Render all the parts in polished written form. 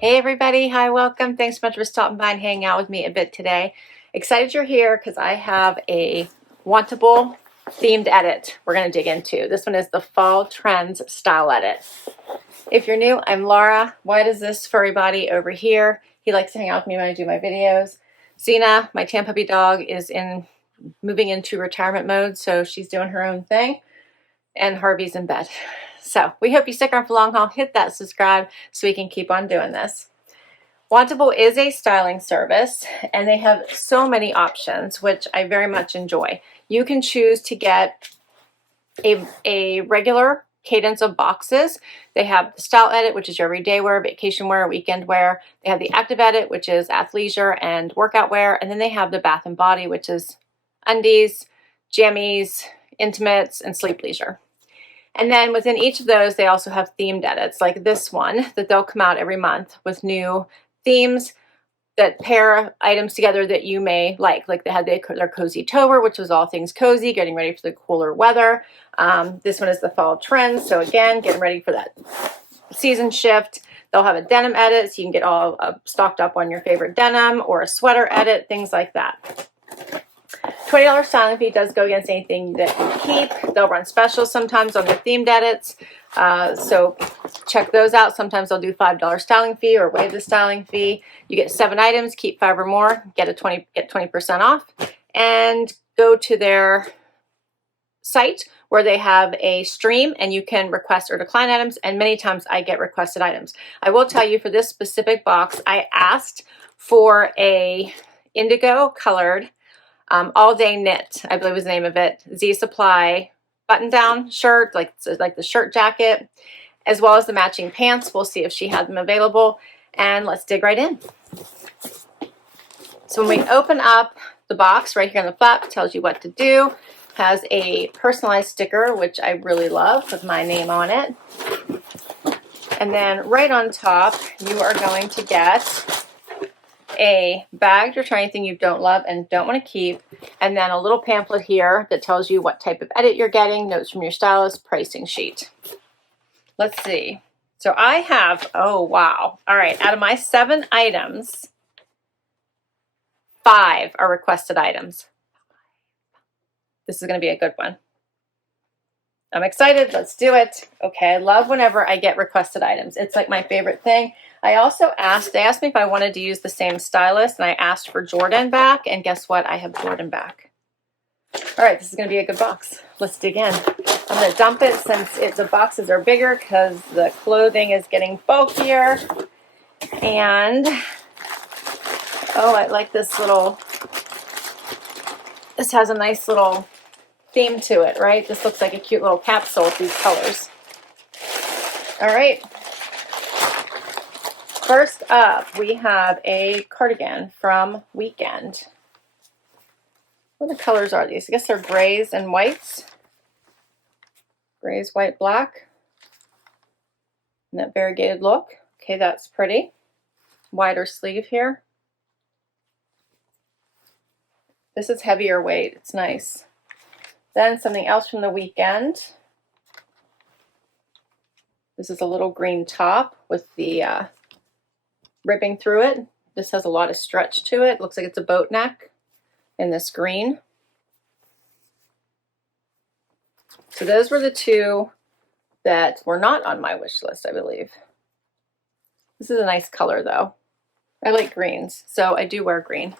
Hey everybody, hi, welcome. Thanks so much for stopping by and hanging out with me a bit today. Excited you're here because I have a Wantable themed edit we're going to dig into. This one is the Fall Trends Style Edit. If you're new, I'm Laura. White is this furry body over here. He likes to hang out with me when I do my videos. Zena, my tan puppy dog, is moving into retirement mode, so she's doing her own thing. And Harvey's in bed. So we hope you stick around for the long haul. Hit that subscribe so we can keep on doing this. Wantable is a styling service, and they have so many options, which I very much enjoy. You can choose to get a regular cadence of boxes. They have the Style Edit, which is your everyday wear, vacation wear, weekend wear. They have the Active Edit, which is athleisure and workout wear. And then they have the Bath and Body, which is undies, jammies, intimates, and sleep leisure. And then within each of those, they also have themed edits like this one that they'll come out every month with new themes that pair items together that you may like. Like they had their Cozy Tober, which was all things cozy, getting ready for the cooler weather. This one is the Fall Trends. So again, getting ready for that season shift. They'll have a denim edit, so you can get all stocked up on your favorite denim, or a sweater edit, things like that. $20 styling fee does go against anything that you keep. They'll run specials sometimes on their themed edits, so check those out. Sometimes they'll do $5 styling fee or waive the styling fee. You get 7 items, keep 5 or more, get 20% off, and go to their site where they have a stream and you can request or decline items, and many times I get requested items. I will tell you, for this specific box, I asked for a indigo colored all day knit, I believe was the name of it, Z Supply button down shirt, like the shirt jacket, as well as the matching pants. We'll see if she had them available, and let's dig right in. So when we open up the box, right here on the flap, it tells you what to do. Has a personalized sticker, which I really love, with my name on it. And then right on top, you are going to get a bag to try anything you don't love and don't want to keep, and then a little pamphlet here that tells you what type of edit you're getting, notes from your stylist, pricing sheet. Let's see. So I have, oh wow, all right, out of my 7 items, 5 are requested items. This is going to be a good one. I'm excited. Let's do it. Okay, I love whenever I get requested items. It's like my favorite thing. I also asked, they asked me if I wanted to use the same stylist, and I asked for Jordan back, and guess what? I have Jordan back. All right, this is going to be a good box. Let's dig in. I'm going to dump it since the boxes are bigger because the clothing is getting bulkier. And, oh, I like this this has a nice little theme to it, right? This looks like a cute little capsule with these colors. All right. First up, we have a cardigan from Weekend. What the colors are these? I guess they're grays and whites. Grays, white, black. And that variegated look. Okay, that's pretty. Wider sleeve here. This is heavier weight. It's nice. Then something else from the Weekend. This is a little green top with the ribbing through it. This has a lot of stretch to it. Looks like it's a boat neck in this green. So those were the 2 that were not on my wish list, I believe. This is a nice color though. I like greens, so I do wear green.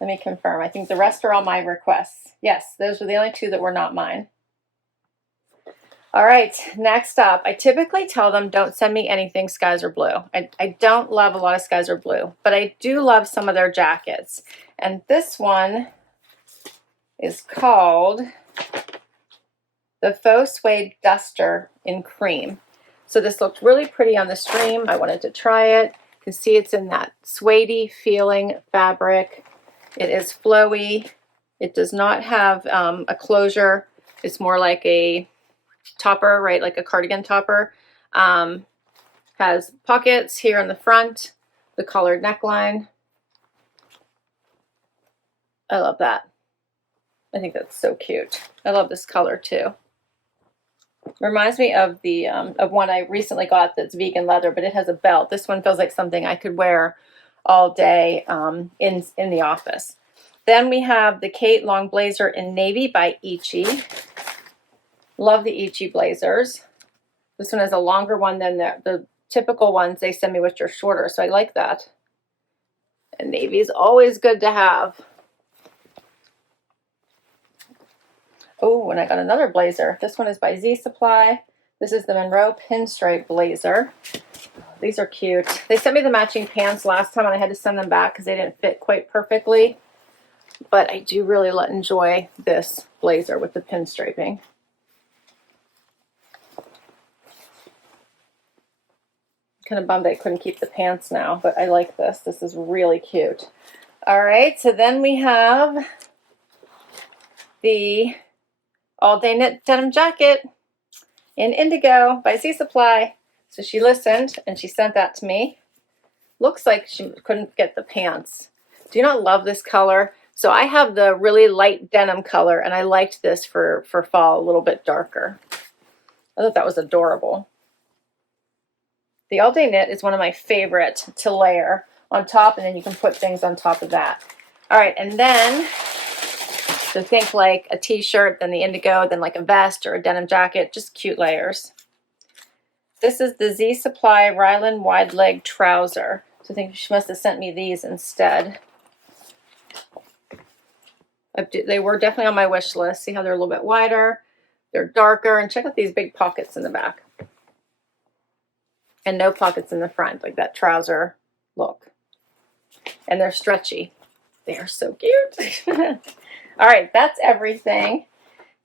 Let me confirm. I think the rest are all my requests. Yes, those were the only 2 that were not mine. All right, next up, I typically tell them don't send me anything skies or blue. I don't love a lot of skies or blue, but I do love some of their jackets. And this one is called the Faux Suede Duster in cream. So this looked really pretty on the stream. I wanted to try it. You can see it's in that suede-y feeling fabric. It is flowy. It does not have a closure. It's more like a topper, right? Like a cardigan topper. Has pockets here in the front, the collared neckline. I love that. I think that's so cute. I love this color too. Reminds me of the of one I recently got that's vegan leather, but it has a belt. This one feels like something I could wear all day in the office. Then we have the Kate Long Blazer in Navy by ICHI. Love the ICHI blazers. This one is a longer one than the typical ones they send me, which are shorter, so I like that. And navy is always good to have. Oh, and I got another blazer. This one is by Z Supply. This is the Monroe Pinstripe blazer. These are cute. They sent me the matching pants last time and I had to send them back because they didn't fit quite perfectly. But I do really enjoy this blazer with the pinstriping. Kind of bummed I couldn't keep the pants now, but I like this. This is really cute. All right, so then we have the all-day knit denim jacket in indigo by Z Supply. So she listened and she sent that to me. Looks like she couldn't get the pants. Do you not love this color? So I have the really light denim color and I liked this for fall, a little bit darker. I thought that was adorable. The all-day knit is one of my favorite to layer on top, and then you can put things on top of that. All right, and then, so think like a t-shirt, then the indigo, then like a vest or a denim jacket, just cute layers. This is the Z Supply Riling wide leg trouser. So I think she must have sent me these instead. They were definitely on my wish list. See how they're a little bit wider, they're darker, and check out these big pockets in the back. And no pockets in the front, like that trouser look. And they're stretchy. They are so cute. All right, that's everything.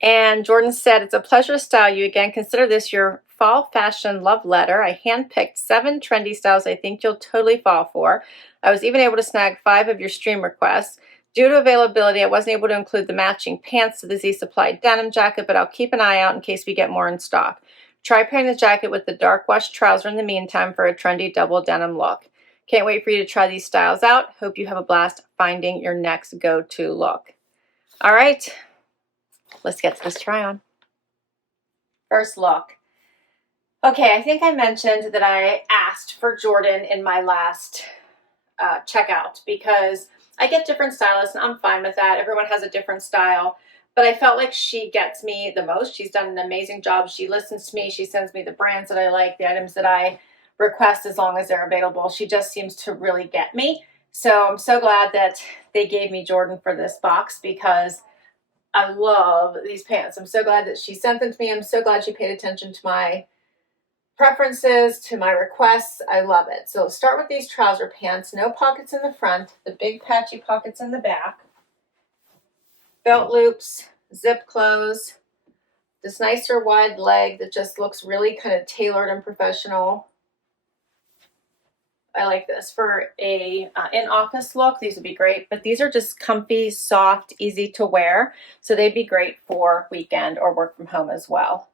And Jordan said, it's a pleasure to style you again. Consider this your fall fashion love letter. I handpicked 7 trendy styles I think you'll totally fall for. I was even able to snag 5 of your stream requests. Due to availability, I wasn't able to include the matching pants to the Z Supply denim jacket, but I'll keep an eye out in case we get more in stock. Try pairing the jacket with the dark wash trouser in the meantime for a trendy double denim look. Can't wait for you to try these styles out. Hope you have a blast finding your next go-to look. All right, let's get to this try on. First look. Okay, I think I mentioned that I asked for Jordan in my last checkout because I get different stylists and I'm fine with that. Everyone has a different style. But I felt like she gets me the most. She's done an amazing job. She listens to me. She sends me the brands that I like, the items that I request as long as they're available. She just seems to really get me. So I'm so glad that they gave me Jordan for this box because I love these pants. I'm so glad that she sent them to me. I'm so glad she paid attention to my preferences, to my requests. I love it. So start with these trouser pants. No pockets in the front. The big patchy pockets in the back. Belt loops, zip close, this nicer wide leg that just looks really kind of tailored and professional. I like this for a in-office look. These would be great, but these are just comfy, soft, easy to wear. So they'd be great for weekend or work from home as well.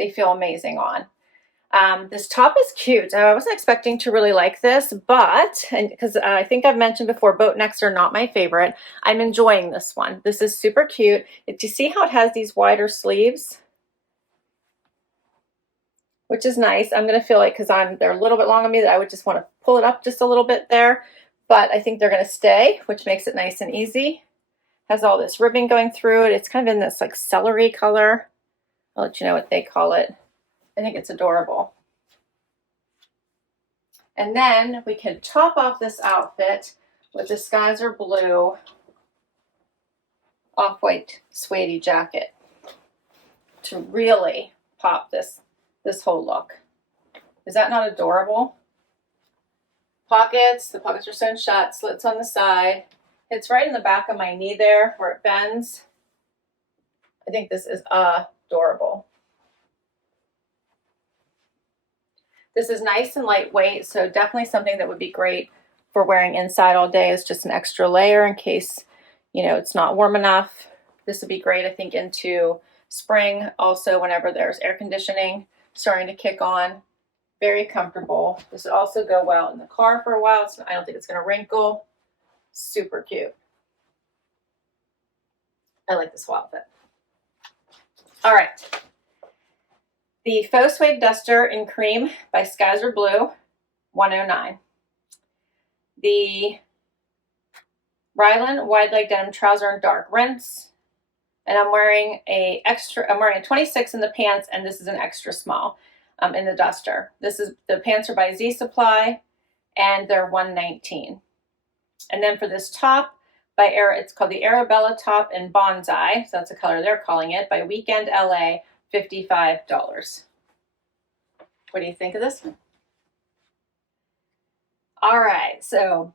They feel amazing on. This top is cute. I wasn't expecting to really like this, but because I think I've mentioned before, boat necks are not my favorite. I'm enjoying this one. This is super cute. Do you see how it has these wider sleeves? Which is nice. I'm going to feel like, because they're a little bit long on me, that I would just want to pull it up just a little bit there. But I think they're going to stay, which makes it nice and easy. Has all this ribbing going through it. It's kind of in this like celery color. I'll let you know what they call it. I think it's adorable. And then we can top off this outfit with the Skies Blue off-white suede jacket to really pop this whole look. Is that not adorable? Pockets, the pockets are sewn shut, slits on the side. It's right in the back of my knee there where it bends. I think this is adorable. This is nice and lightweight, so definitely something that would be great for wearing inside all day as just an extra layer in case, you know, it's not warm enough. This would be great, I think, into spring. Also, whenever there's air conditioning starting to kick on, very comfortable. This would also go well in the car for a while. I don't think it's going to wrinkle. Super cute. I like this whole outfit. All right. The Faux Suede Duster in Cream by Skies Are Blue, $109. The Riling Wide Leg Denim Trouser in Dark Rinse. And I'm wearing a 26 in the pants, and this is an extra small in the duster. The pants are by Z Supply, and they're $119. And then for this top, it's called the Arabella top in Bonsai, so that's the color they're calling it, by Weekend LA, $55. What do you think of this one? All right, so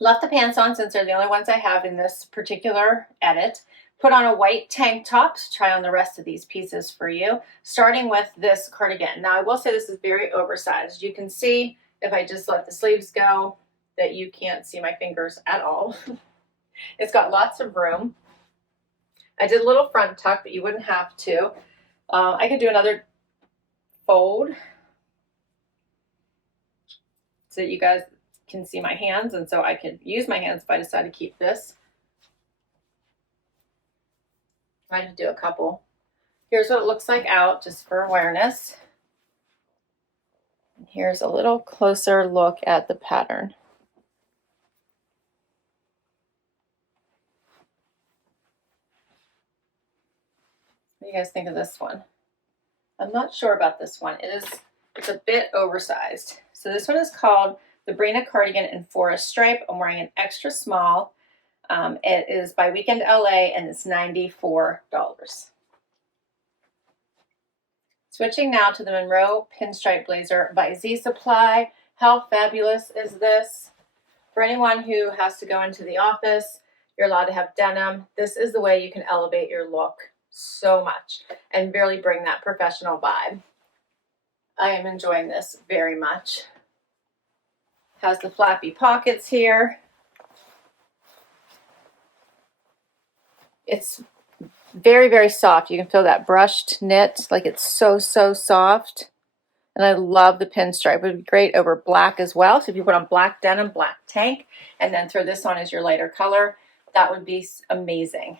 left the pants on since they're the only ones I have in this particular edit. Put on a white tank top to try on the rest of these pieces for you, starting with this cardigan. Now I will say this is very oversized. You can see if I just let the sleeves go that you can't see my fingers at all. It's got lots of room. I did a little front tuck, but you wouldn't have to. I could do another fold so that you guys can see my hands, and so I could use my hands if I decide to keep this. I had to do a couple. Here's what it looks like out, just for awareness. And here's a little closer look at the pattern. What do you guys think of this one? I'm not sure about this one. It's a bit oversized. So this one is called the Brina Cardigan in Forest Stripe. I'm wearing an extra small. It is by Weekend LA, and it's $94. Switching now to the Monroe Pinstripe Blazer by Z Supply. How fabulous is this? For anyone who has to go into the office, you're allowed to have denim. This is the way you can elevate your look so much and really bring that professional vibe. I am enjoying this very much. Has the flappy pockets here. It's very, very soft. You can feel that brushed knit, like it's so, so soft. And I love the pinstripe. It would be great over black as well. So if you put on black denim, black tank, and then throw this on as your lighter color, that would be amazing.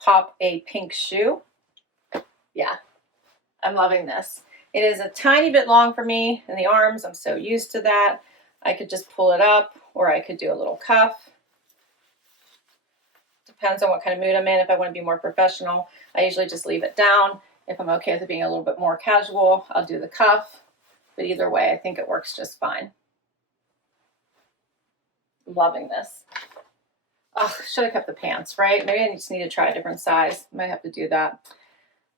Pop a pink shoe. Yeah, I'm loving this. It is a tiny bit long for me in the arms. I'm so used to that. I could just pull it up, or I could do a little cuff. Depends on what kind of mood I'm in. If I want to be more professional, I usually just leave it down. If I'm okay with it being a little bit more casual, I'll do the cuff. But either way, I think it works just fine. Loving this. Oh, should have kept the pants, right? Maybe I just need to try a different size. Might have to do that.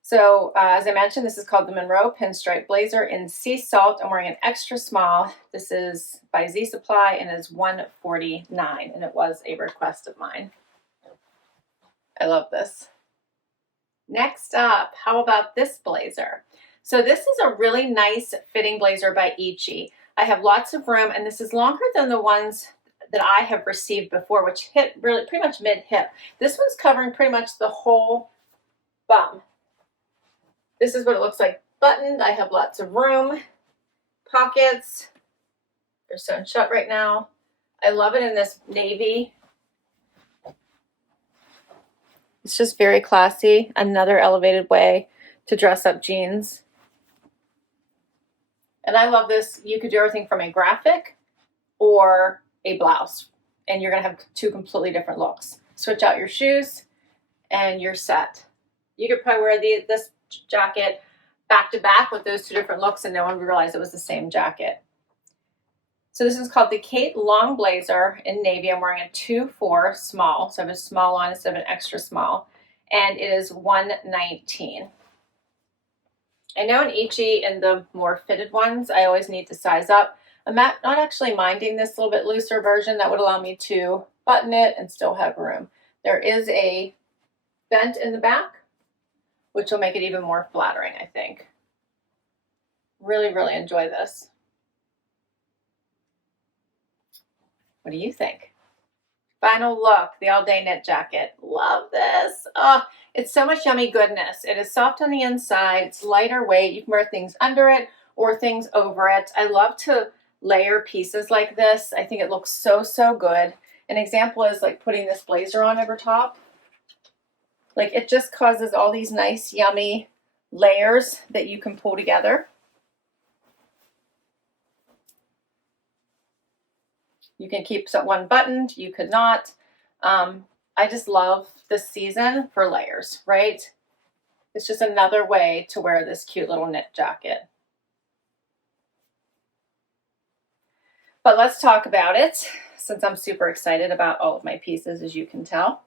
So as I mentioned, this is called the Monroe Pinstripe Blazer in Sea Salt. I'm wearing an extra small. This is by Z Supply and is $149, and it was a request of mine. I love this. Next up, how about this blazer? So this is a really nice fitting blazer by ICHI. I have lots of room, and this is longer than the ones that I have received before, which hit really pretty much mid-hip. This one's covering pretty much the whole bum. This is what it looks like buttoned. I have lots of room. Pockets. They're sewn shut right now. I love it in this navy. It's just very classy. Another elevated way to dress up jeans. And I love this. You could do everything from a graphic or a blouse, and you're going to have two completely different looks. Switch out your shoes and you're set. You could probably wear this jacket back to back with those two different looks, and no one would realize it was the same jacket. So this is called the Kate Long Blazer in navy. I'm wearing a 2-4 small, so I have a small on instead of an extra small, and it is $119. I know in ICHI and the more fitted ones, I always need to size up. I'm not actually minding this little bit looser version that would allow me to button it and still have room. There is a vent in the back, which will make it even more flattering, I think. Really, really enjoy this. What do you think? Final look, the all-day knit jacket. Love this. Oh, it's so much yummy goodness. It is soft on the inside. It's lighter weight. You can wear things under it or things over it. I love to layer pieces like this. I think it looks so, so good. An example is like putting this blazer on over top. Like it just causes all these nice, yummy layers that you can pull together. You can keep one buttoned, you could not. I just love this season for layers, right? It's just another way to wear this cute little knit jacket. But let's talk about it, since I'm super excited about all of my pieces, as you can tell.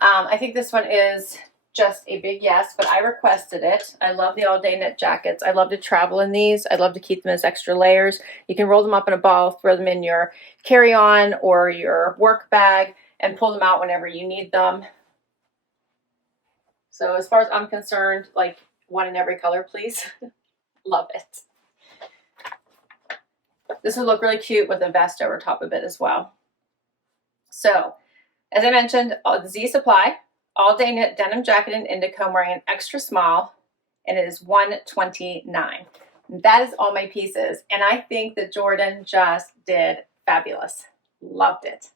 I think this one is just a big yes, but I requested it. I love the all-day knit jackets. I love to travel in these. I love to keep them as extra layers. You can roll them up in a ball, throw them in your carry-on or your work bag, and pull them out whenever you need them. So as far as I'm concerned, like one in every color, please. Love it. This would look really cute with a vest over top of it as well. So, as I mentioned, the Z Supply all-day knit denim jacket in indigo. I'm wearing an extra small, and it is $129. That is all my pieces, and I think that Jordan just did fabulous. Loved it.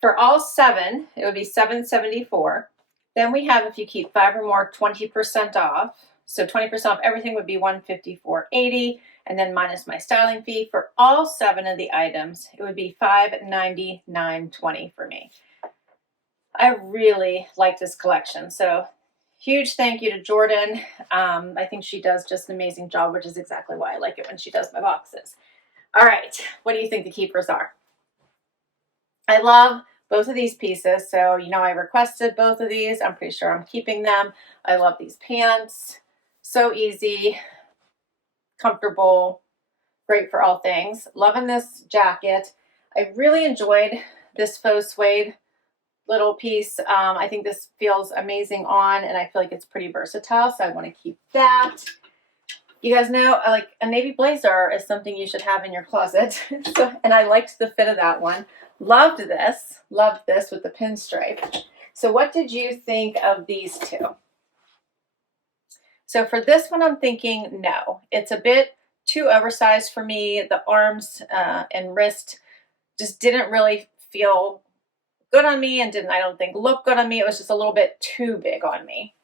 For all 7, it would be $774. Then we have, if you keep 5 or more, 20% off. So 20% off everything would be $154.80, and then minus my styling fee. For all 7 of the items, it would be $599.20 for me. I really like this collection. So huge thank you to Jordan. I think she does just an amazing job, which is exactly why I like it when she does my boxes. All right, what do you think the keepers are? I love both of these pieces. So, you know, I requested both of these. I'm pretty sure I'm keeping them. I love these pants. So easy, comfortable, great for all things. Loving this jacket. I really enjoyed this faux suede little piece. I think this feels amazing on, and I feel like it's pretty versatile, so I want to keep that. You guys know, like a navy blazer is something you should have in your closet. So, and I liked the fit of that one. Loved this with the pinstripe. So what did you think of these two? So for this one, I'm thinking no. It's a bit too oversized for me. The arms and wrist just didn't really feel good on me, and I don't think look good on me. It was just a little bit too big on me.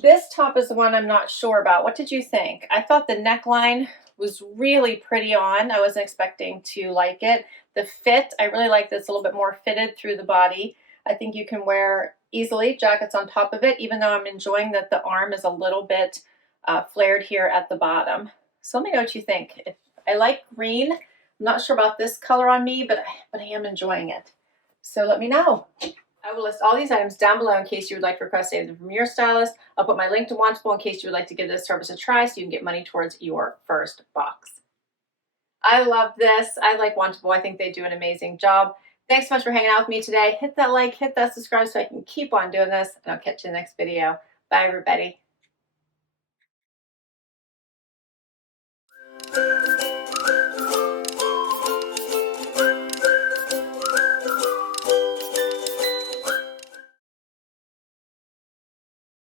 This top is the one I'm not sure about. What did you think? I thought the neckline was really pretty on. I wasn't expecting to like it. The fit, I really like this a little bit more fitted through the body. I think you can wear easily jackets on top of it, even though I'm enjoying that the arm is a little bit flared here at the bottom. So let me know what you think. I like green. I'm not sure about this color on me, but I am enjoying it. So let me know. I will list all these items down below in case you would like to request anything from your stylist. I'll put my link to Wantable in case you would like to give this service a try so you can get money towards your first box. I love this. I like Wantable. I think they do an amazing job. Thanks so much for hanging out with me today. Hit that like, hit that subscribe so I can keep on doing this, and I'll catch you in the next video. Bye, everybody.